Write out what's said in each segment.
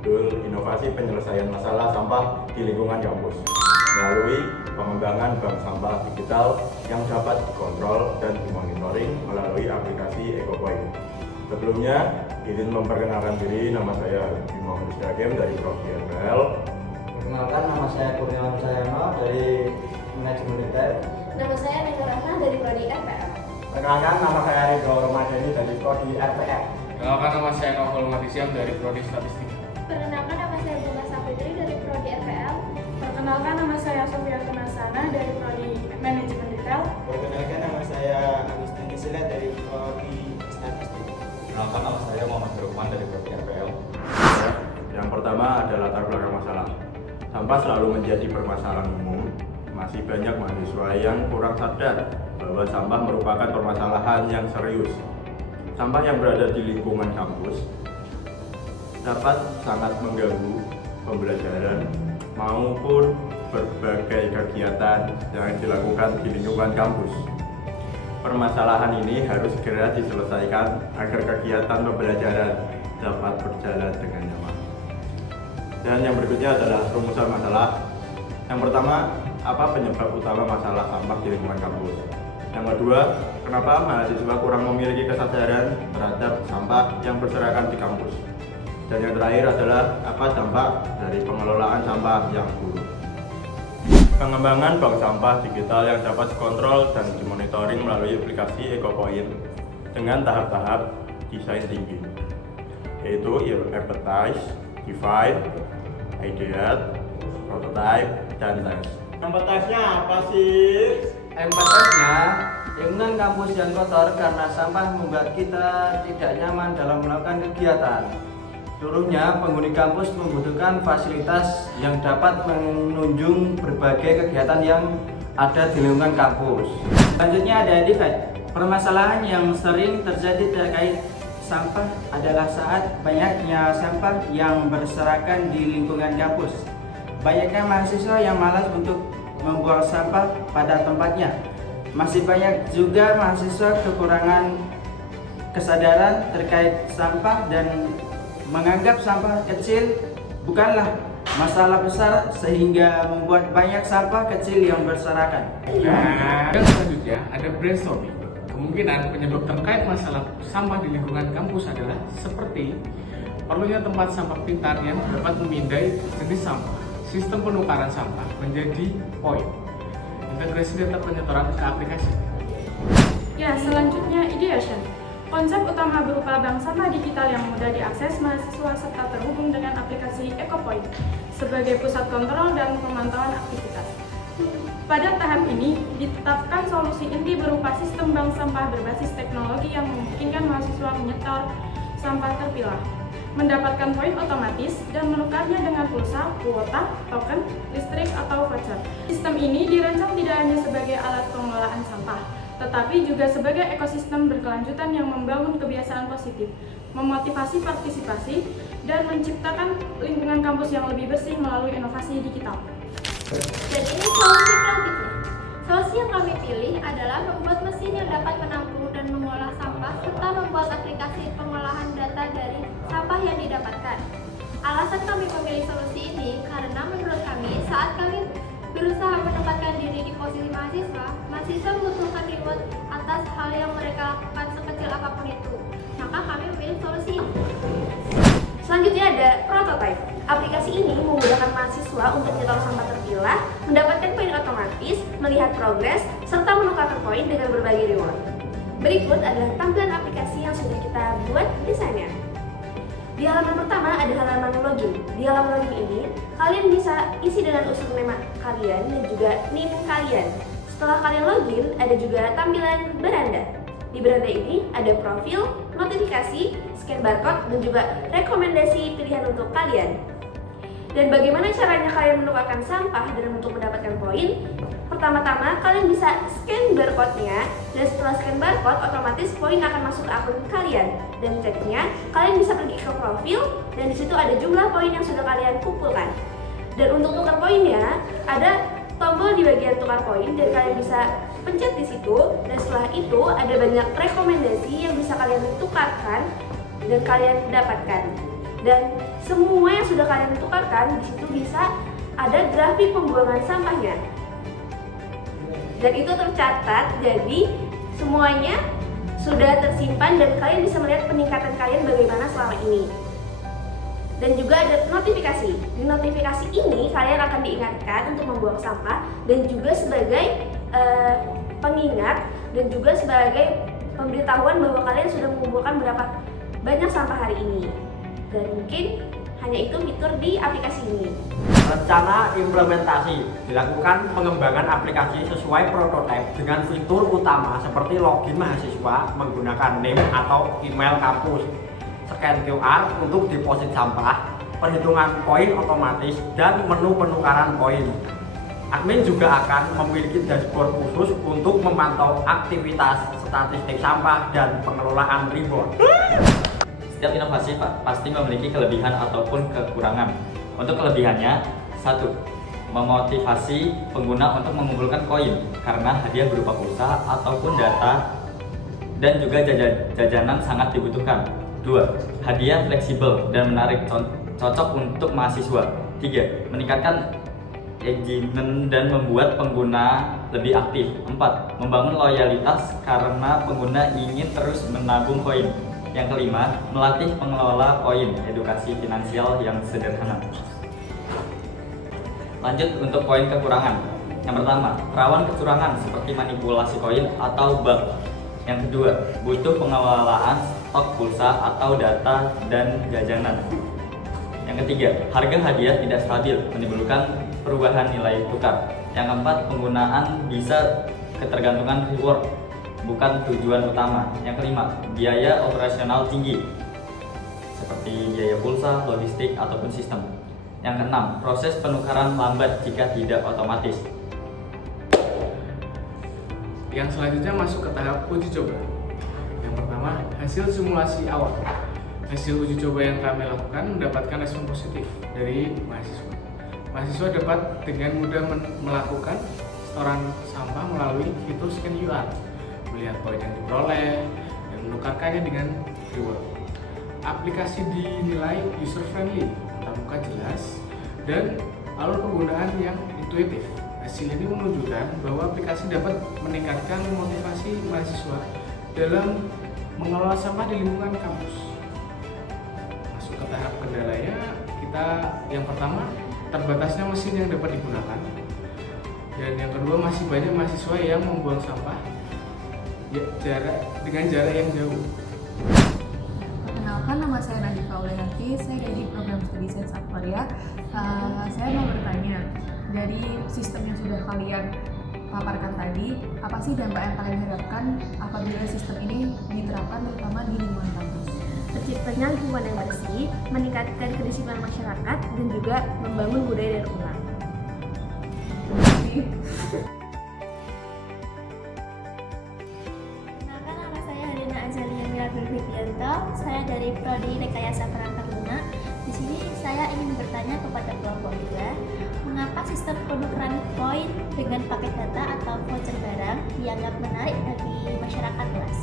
berjudul Inovasi Penyelesaian Masalah Sampah di Lingkungan Kampus melalui pengembangan bank sampah digital yang dapat dikontrol dan dimonitoring melalui aplikasi EcoPoint. Sebelumnya, izin memperkenalkan diri, nama saya Bimo Musdagem dari Prodi RPL. Perkenalkan, nama saya Kurniawan Sayano dari Manajemen Retail. Nama saya Nega Rahma dari Prodi RPL. Perkenalkan, nama saya Ridho Romadhani dari Prodi RPL. Perkenalkan, nama saya Novel Matisiam dari Prodi Statistik. Perkenalkan, nama saya Bunga Sapitri dari Prodi RPL. Perkenalkan, nama saya Sofia Tunasana dari Prodi Manajemen Retail. Perkenalkan, nama saya Agustin Nisila dari Prodi Statistik. Perkenalkan, nama saya Muhammad Rukman dari Prodi RPL. Yang pertama ada latar belakang masalah. Sampah selalu menjadi permasalahan umum. Masih banyak mahasiswa yang kurang sadar bahwa sampah merupakan permasalahan yang serius. Sampah yang berada di lingkungan kampus dapat sangat mengganggu pembelajaran maupun berbagai kegiatan yang dilakukan di lingkungan kampus. Permasalahan ini harus segera diselesaikan agar kegiatan pembelajaran dapat berjalan dengan nyaman. Dan yang berikutnya adalah rumusan masalah. Yang pertama, apa penyebab utama masalah sampah di lingkungan kampus? Yang kedua, kenapa mahasiswa kurang memiliki kesadaran terhadap sampah yang berserakan di kampus? Dan yang terakhir adalah apa dampak dari pengelolaan sampah yang buruk? Pengembangan bank sampah digital yang dapat dikontrol dan dimonitoring melalui aplikasi EcoPoint dengan tahap-tahap desain tinggi, yaitu empathize, define, ideate, prototype, dan test. Empathize-nya apa sih? Empathize-nya, lingkungan kampus yang kotor karena sampah membuat kita tidak nyaman dalam melakukan kegiatan. Seluruhnya, penghuni kampus membutuhkan fasilitas yang dapat menunjang berbagai kegiatan yang ada di lingkungan kampus. Selanjutnya ada defect. Permasalahan yang sering terjadi terkait sampah adalah saat banyaknya sampah yang berserakan di lingkungan kampus. Banyaknya mahasiswa yang malas untuk membuang sampah pada tempatnya. Masih banyak juga mahasiswa kekurangan kesadaran terkait sampah dan menganggap sampah kecil bukanlah masalah besar sehingga membuat banyak sampah kecil yang berserakan. Dan selanjutnya ada brainstorming. Kemungkinan penyebab terkait masalah sampah di lingkungan kampus adalah seperti perlunya tempat sampah pintar yang dapat memindai jenis sampah, sistem penukaran sampah menjadi poin, integrasi data penyetoran ke aplikasi. Ya, selanjutnya ideation. Konsep utama berupa bank sampah digital yang mudah diakses mahasiswa serta terhubung dengan aplikasi EcoPoint sebagai pusat kontrol dan pemantauan aktivitas. Pada tahap ini, ditetapkan solusi inti berupa sistem bank sampah berbasis teknologi yang memungkinkan mahasiswa menyetor sampah terpilah, mendapatkan poin otomatis, dan menukarnya dengan pulsa, kuota, token, listrik, atau voucher. Sistem ini dirancang tidak hanya sebagai alat pengelolaan sampah, tetapi juga sebagai ekosistem berkelanjutan yang membangun kebiasaan positif, memotivasi partisipasi, dan menciptakan lingkungan kampus yang lebih bersih melalui inovasi digital. Dan ini solusi kreatifnya. Solusi yang kami pilih adalah membuat mesin yang dapat menampung dan mengolah sampah serta membuat aplikasi pengolahan data dari sampah yang didapatkan. Alasan kami memilih solusi ini karena menurut kami saat kami berusaha menempatkan diri di posisi mahasiswa membutuhkan reward atas hal yang mereka lakukan sekecil apapun itu. Maka kami memilih solusi ini. Selanjutnya ada prototype. Aplikasi ini memudahkan mahasiswa untuk menyetor sampah terpilah, mendapatkan poin otomatis, melihat progres, serta menukarkan poin dengan berbagai reward. Berikut adalah tampilan aplikasi yang sudah kita buat desainnya. Di halaman pertama ada halaman login. Di halaman login ini, kalian bisa isi dengan username kalian dan juga NIM kalian. Setelah kalian login, ada juga tampilan beranda. Di beranda ini ada profil, notifikasi, scan barcode, dan juga rekomendasi pilihan untuk kalian. Dan bagaimana caranya kalian menukarkan sampah dan untuk mendapatkan poin? Pertama-tama, kalian bisa scan barcode-nya, dan setelah scan barcode, otomatis poin akan masuk ke akun kalian. Dan ceknya, kalian bisa pergi ke profil, dan di situ ada jumlah poin yang sudah kalian kumpulkan. Dan untuk tukar poinnya, ada tombol di bagian tukar poin, dan kalian bisa pencet di situ. Dan setelah itu, ada banyak rekomendasi yang bisa kalian tukarkan dan kalian dapatkan. Dan semua yang sudah kalian tukarkan di situ bisa ada grafik pembuangan sampahnya. Dan itu tercatat, jadi semuanya sudah tersimpan dan kalian bisa melihat peningkatan kalian bagaimana selama ini. Dan juga ada notifikasi. Di notifikasi ini kalian akan diingatkan untuk membuang sampah dan juga sebagai pengingat dan juga sebagai pemberitahuan bahwa kalian sudah mengumpulkan berapa banyak sampah hari ini. Dan mungkin hanya itu fitur di aplikasi ini. Rencana implementasi dilakukan pengembangan aplikasi sesuai prototipe dengan fitur utama seperti login mahasiswa menggunakan NIM atau email kampus, scan QR untuk deposit sampah, perhitungan poin otomatis, dan menu penukaran poin. Admin juga akan memiliki dashboard khusus untuk memantau aktivitas, statistik sampah, dan pengelolaan reward. Setiap inovasi pasti memiliki kelebihan ataupun kekurangan. Untuk kelebihannya, 1. Memotivasi pengguna untuk mengumpulkan koin karena hadiah berupa pulsa ataupun data dan juga jajanan sangat dibutuhkan. 2. Hadiah fleksibel dan menarik, cocok untuk mahasiswa. 3. Meningkatkan engagement dan membuat pengguna lebih aktif. 4. Membangun loyalitas karena pengguna ingin terus menabung koin. Yang kelima, melatih pengelola koin, edukasi finansial yang sederhana. Lanjut untuk poin kekurangan. Yang pertama, rawan kecurangan seperti manipulasi koin atau bug. Yang kedua, butuh pengelolaan stok pulsa atau data dan jajanan. Yang ketiga, harga hadiah tidak stabil, menimbulkan perubahan nilai tukar. Yang keempat, penggunaan bisa ketergantungan reward, bukan tujuan utama. Yang kelima, biaya operasional tinggi seperti biaya pulsa, logistik, ataupun sistem. Yang keenam, proses penukaran lambat jika tidak otomatis. Yang selanjutnya masuk ke tahap uji coba. Yang pertama, hasil simulasi awal. Hasil uji coba yang kami lakukan mendapatkan respon positif dari mahasiswa. Mahasiswa dapat dengan mudah melakukan setoran sampah melalui fitur scan QR, melihat poin yang diperoleh, dan menukarkannya dengan reward. Aplikasi dinilai user friendly, muka jelas, dan alur penggunaan yang intuitif. Hasil ini menunjukkan bahwa aplikasi dapat meningkatkan motivasi mahasiswa dalam mengelola sampah di lingkungan kampus. Masuk ke tahap kendalanya, kita yang pertama, terbatasnya mesin yang dapat digunakan, dan yang kedua, masih banyak mahasiswa yang membuang sampah dengan jarak yang jauh. Perkenalkan, nama saya Nadika Uleyanti, saya dari program studi Sains Akvaria. Saya mau bertanya, dari sistem yang sudah kalian paparkan tadi, apa sih dampak yang kalian harapkan apabila sistem ini diterapkan terutama di lingkungan kampus? Terciptanya lingkungan yang bersih, meningkatkan kedisiplinan masyarakat, dan juga membangun budaya daur ulang. Perkenalkan, nama saya Halina Azalia Mirabil Fitrianto. Saya dari Prodi Rekayasa Perangkat Lunak. Di sini saya ingin bertanya kepada kelompok 2, mengapa sistem penukaran poin dengan paket data atau voucher barang dianggap menarik bagi masyarakat luas?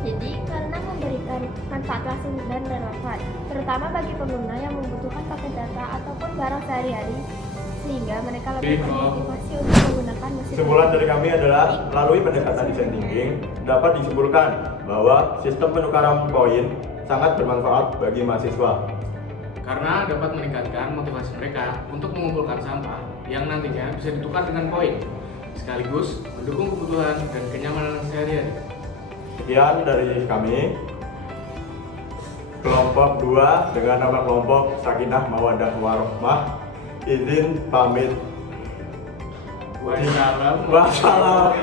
Jadi karena memberikan manfaat langsung dan relevan, terutama bagi pengguna yang membutuhkan paket data ataupun barang sehari-hari, sehingga mereka lebih termotivasi untuk menggunakan mesin. Kesimpulan dari kami adalah melalui pendekatan design thinking dapat disimpulkan bahwa sistem penukaran poin sangat bermanfaat bagi mahasiswa karena dapat meningkatkan motivasi mereka untuk mengumpulkan sampah yang nantinya bisa ditukar dengan poin, sekaligus mendukung kebutuhan dan kenyamanan sehari-hari. Sekian dari kami, kelompok 2 dengan nama kelompok Sakinah Mawaddah Warohmah, izin pamit. Wassalam. Wassalam.